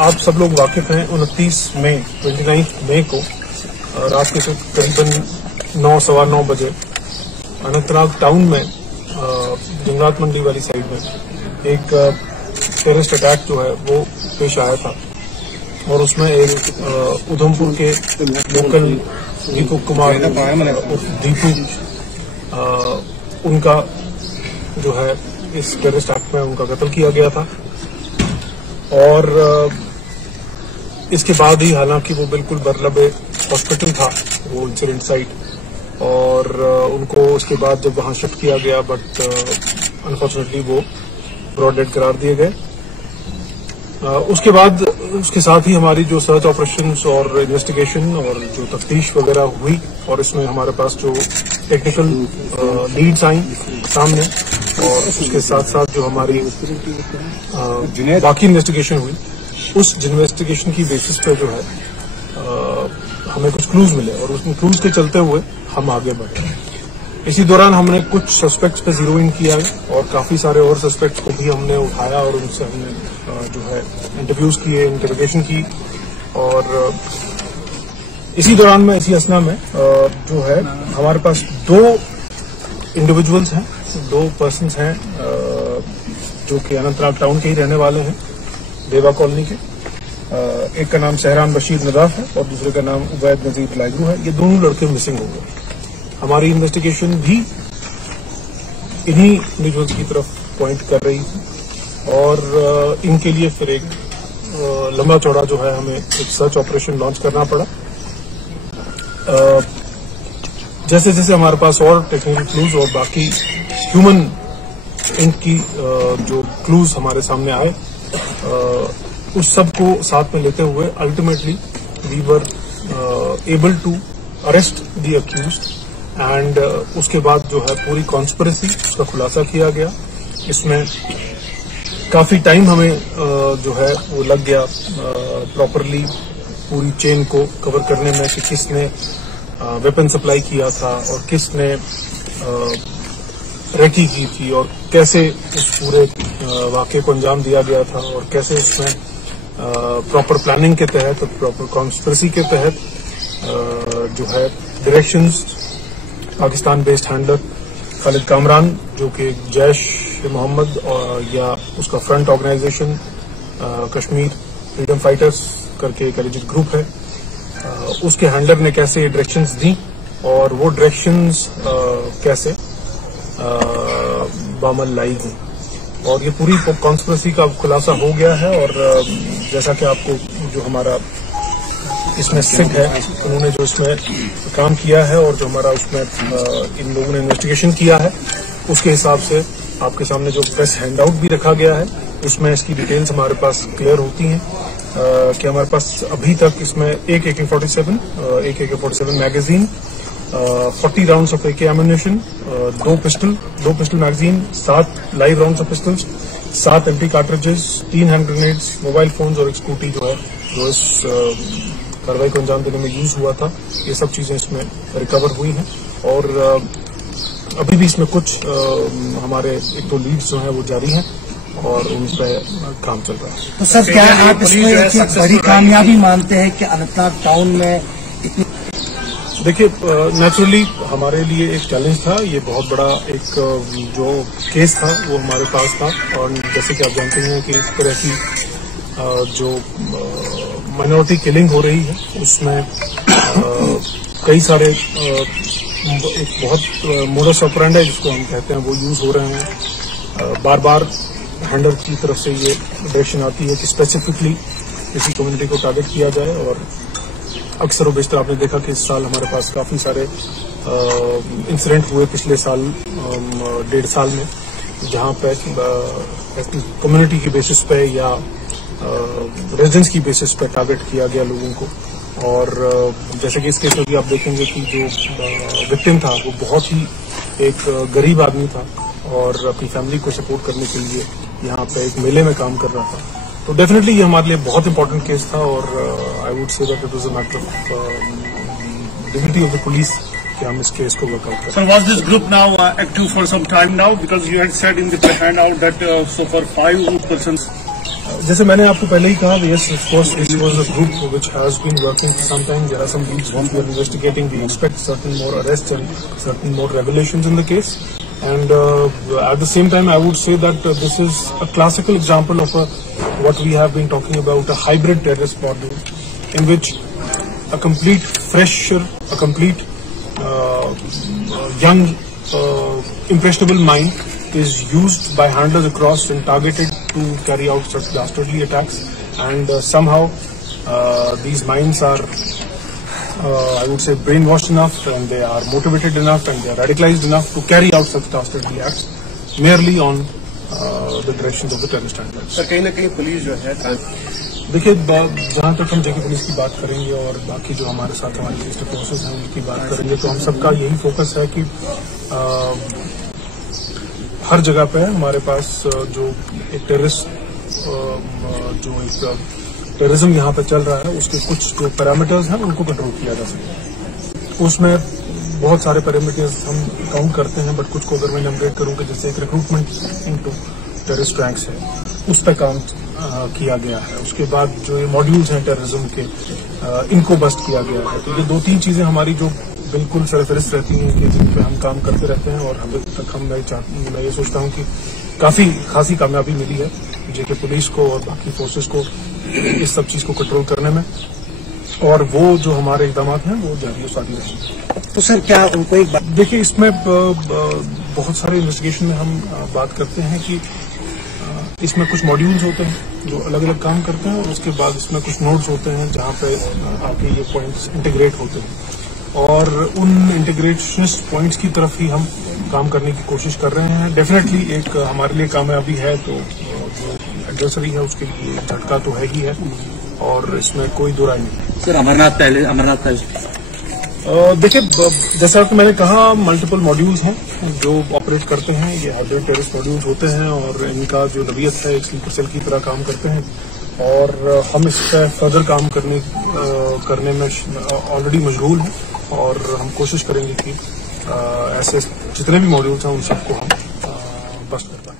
आप सब लोग वाकिफ हैं 29 मई को रात के करीबन 9-9:15 बजे अनंतनाग टाउन में जंगलात मंडी वाली साइड में एक टेररिस्ट अटैक जो है वो पेश आया था और उसमें एक उधमपुर के लोकल दीपक कुमार दीपू उनका जो है इस टेररिस्ट एक्ट में उनका कत्ल किया गया था। और इसके बाद ही हालांकि वो बिल्कुल बरलबे हॉस्पिटल था वो इंसिडेंट साइट और उनको उसके बाद जब वहां शिफ्ट किया गया बट अनफॉर्चुनेटली वो ब्रॉड डेड करार दिए गए। उसके बाद उसके साथ ही हमारी जो सर्च ऑपरेशंस और इन्वेस्टिगेशन और जो तफ्तीश वगैरह हुई और इसमें हमारे पास जो टेक्निकल लीड्स आई सामने और उसके साथ साथ जो हमारी बाकी इन्वेस्टिगेशन हुई उस इन्वेस्टिगेशन की बेसिस पे जो है हमें कुछ क्लूज मिले और उस क्लूज के चलते हुए हम आगे बढ़े। इसी दौरान हमने कुछ सस्पेक्ट्स पे जीरो इन किया और काफी सारे और सस्पेक्ट्स को भी हमने उठाया और उनसे हमने जो है इंटरव्यूज किए, इंटरोगेशन की। और इसी दौरान में इसी असना में जो है हमारे पास 2 इंडिविजुअल्स हैं, 2 पर्सन्स हैं जो कि अनंतनाग टाउन के ही रहने वाले हैं, देवा कॉलोनी के। एक का नाम सहरान बशीर नदाफ है और दूसरे का नाम उबैद नजीर लाइगरू है। ये दोनों लड़के मिसिंग हो गए। हमारी इन्वेस्टिगेशन भी इन्हीं इंडिविजुअल्स की तरफ पॉइंट कर रही थी और इनके लिए फिर एक लंबा चौड़ा जो है हमें एक सर्च ऑपरेशन लॉन्च करना पड़ा। जैसे जैसे हमारे पास और टेक्निकल क्लूज और बाकी ह्यूमन इंट की जो क्लूज हमारे सामने आए उस सब को साथ में लेते हुए ultimately we were able to arrest the accused and उसके बाद जो है पूरी कॉन्स्पिरेसी उसका खुलासा किया गया। इसमें काफी टाइम हमें जो है वो लग गया प्रॉपरली पूरी चेन को कवर करने में कि किसने वेपन सप्लाई किया था और किसने रेकी की थी और कैसे इस पूरे वाकये को अंजाम दिया गया था और कैसे इसमें प्रॉपर प्लानिंग के तहत और प्रॉपर कॉन्स्पिरेसी के तहत जो है directions Pakistan based handler Khalid Kamran जो कि जैश मोहम्मद या उसका front organisation Kashmir freedom fighters करके एक एलिजिट ग्रुप है, उसके हैंडलर ने कैसे डायरेक्शंस दी और वो डायरेक्शंस कैसे बामल लाई गई और ये पूरी कॉन्स्पिरेसी का खुलासा हो गया है। और जैसा कि आपको जो हमारा इसमें सिख है उन्होंने जो इसमें काम किया है और जो हमारा उसमें इन लोगों ने इन्वेस्टिगेशन किया है उसके हिसाब से आपके सामने जो प्रेस हैंडआउट भी रखा गया है उसमें इसकी डिटेल्स हमारे पास क्लियर होती हैं कि हमारे पास अभी तक इसमें एक AK-47 magazine, 40 rounds of AK ammunition, 2 pistol magazine, 7 live rounds of pistols, 7 empty cartridges, 3 hand grenades, mobile phones और एक स्कूटी जो है जो इस कार्रवाई को अंजाम देने में यूज हुआ था, ये सब चीजें इसमें रिकवर हुई हैं। और अभी भी इसमें कुछ हमारे 1-2 लीड्स जो हैं वो जारी हैं और उन पर काम चल रहा है। तो सर क्या आप इसमें एक बड़ी कामयाबी मानते हैं कि अनंतनाग टाउन में इतनी? देखिए नेचुरली हमारे लिए एक चैलेंज था, ये बहुत बड़ा एक जो केस था वो हमारे पास था और जैसे कि आप जानते हैं कि इस तरह की जो माइनॉरिटी किलिंग हो रही है उसमें कई सारे एक बहुत मोडस ऑपरेंडी जिसको हम कहते हैं वो यूज हो रहे हैं। बार बार हैंडलर की तरफ से ये डायरेक्शन आती है कि स्पेसिफिकली किसी कम्युनिटी को टारगेट किया जाए और अक्सर बेशतर आपने देखा कि इस साल हमारे पास काफी सारे इंसिडेंट हुए पिछले साल 1.5 साल में जहां पे कम्युनिटी की बेसिस पे या रेजिडेंस की बेसिस पे टारगेट किया गया लोगों को। और जैसे कि इस केस में भी आप देखेंगे कि जो विक्टिम था वो बहुत ही एक गरीब आदमी था और अपनी फैमिली को सपोर्ट करने के लिए यहाँ पे एक मेले में काम कर रहा था। तो डेफिनेटली ये हमारे लिए बहुत इंपॉर्टेंट केस था और I would say that it was a matter of dignity of the police कि हम इस केस को वर्कआउट करें। Sir, was this group now active for some time now? Because you had said in the handout that so far 5 persons जैसे मैंने आपको पहले ही कहा, yes, of course, this was a group which has been working for some time. There are some leads which we are investigating. We expect certain more arrests and certain more revelations in the case. And at the same time, I would say that this is a classical example of what we have been talking about, a hybrid terrorist model, in which a complete fresher, a complete young, impressionable mind is used by handlers across and targeted to carry out such dastardly attacks, and somehow these minds are, I would say, brainwashed enough, and they are motivated enough, and they are radicalized enough to carry out such dastardly acts merely on the directions of the terrorist handlers. Sir, कहीं ना कहीं police जो है, देखिए, जहाँ तक हम जेके police की बात करेंगे और बाकी जो हमारे साथ हमारी सिस्टर फोर्सेस हैं उनकी बात करेंगे, तो हम सबका यही फोकस है कि हर जगह पे हमारे पास जो एक टेररिज्म यहाँ पे चल रहा है, उसके कुछ जो पैरामीटर्स हैं उनको कंट्रोल किया जा सके। उसमें बहुत सारे पैरामीटर्स हम काउंट करते हैं, बट कुछ को अगर मैं नंबरेट करूँ कि जैसे एक रिक्रूटमेंट इनटू टेररिस्ट रैंक्स है, उस पर काम किया गया है। उसके बाद जो ये मॉड्यूल्स हैं टेररिज्म के, इनको बस्ट किया गया है। तो ये 2-3 चीजें हमारी जो बिल्कुल सरफरिस्त रहती हैं कि जिन पे हम काम करते रहते हैं, और अभी तक मैं ये सोचता हूँ कि काफी खासी कामयाबी मिली है जेके पुलिस को और बाकी फोर्सेस को इस सब चीज को कंट्रोल करने में, और वो जो हमारे इकदाम हैं वो जारी और सारी रहेंगे। तो सर, क्या उनको एक बात देखिए, इसमें बहुत सारे इन्वेस्टिगेशन में हम बात करते हैं कि इसमें कुछ मॉड्यूल्स होते हैं जो अलग अलग काम करते हैं, और उसके बाद इसमें कुछ नोड्स होते हैं जहाँ पे आके ये पॉइंट्स इंटीग्रेट होते हैं, और उन इंटीग्रेशनिस्ट पॉइंट्स की तरफ ही हम काम करने की कोशिश कर रहे हैं। डेफिनेटली एक हमारे लिए कामयाबी है, तो जो एडवर्सरी है उसके लिए झटका तो है ही है, और इसमें कोई दो राय नहीं। सर, अमरनाथ देखिए, जैसा कि मैंने कहा, मल्टीपल मॉड्यूल्स हैं जो ऑपरेट करते हैं। ये हाइब्रिड टेररिस्ट मॉड्यूल्स होते हैं, और इनका जो नवीयत है एक स्लीपर सेल की तरह काम करते हैं, और हम इस पर फर्दर काम करने में ऑलरेडी मशगूल हैं, और हम कोशिश करेंगे कि ऐसे जितने भी मॉड्यूल्स हैं उन सबको हम बस्ट कर पाएं।